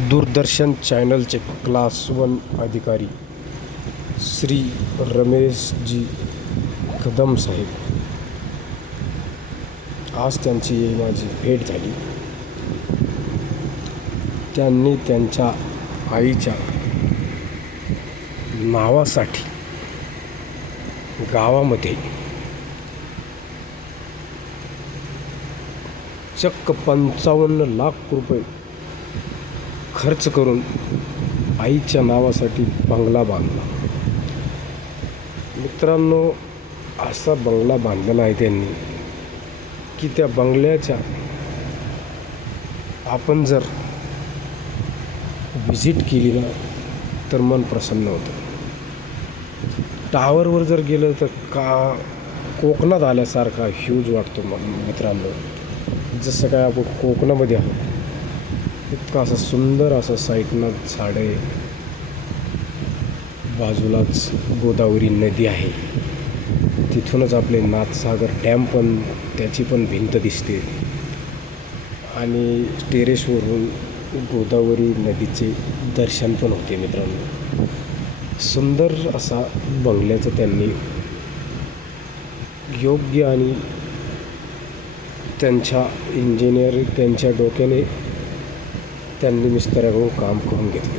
दूरदर्शन चॅनलचे class 1 अधिकारी श्री रमेशजी कदम साहेब, आज त्यांची माझी भेट झाली. त्यांनी त्यांच्या आईच्या नावासाठी गावामध्ये चक्क 55 लाख रुपये खर्च करून आईच्या नावासाठी बंगला बांधला. मित्रांनो, असा बंगला बांधलेला आहे त्यांनी की त्या बंगल्याच्या आपण जर व्हिजिट केली ना तर मन प्रसन्न होतं. टावरवर जर गेलं तर कोकणात आल्यासारखा ह्यूज वाटतो मित्रांनो. जसं काय आपण कोकणामध्ये आहोत, इतकं असं सुंदर असं साईडनं झाडे, बाजूलाच गोदावरी नदी आहे. तिथूनच आपले नाथसागर डॅम पण, त्याची पण भिंत दिसते आणि टेरेसवरून गोदावरी नदीचे दर्शन पण होते. मित्रांनो, सुंदर असा बंगल्याचं त्यांनी योग्य आणि त्यांच्या इंजिनियर त्यांच्या डोक्याने त्यांनी मिस्त्र्याकडून काम करून घेतले.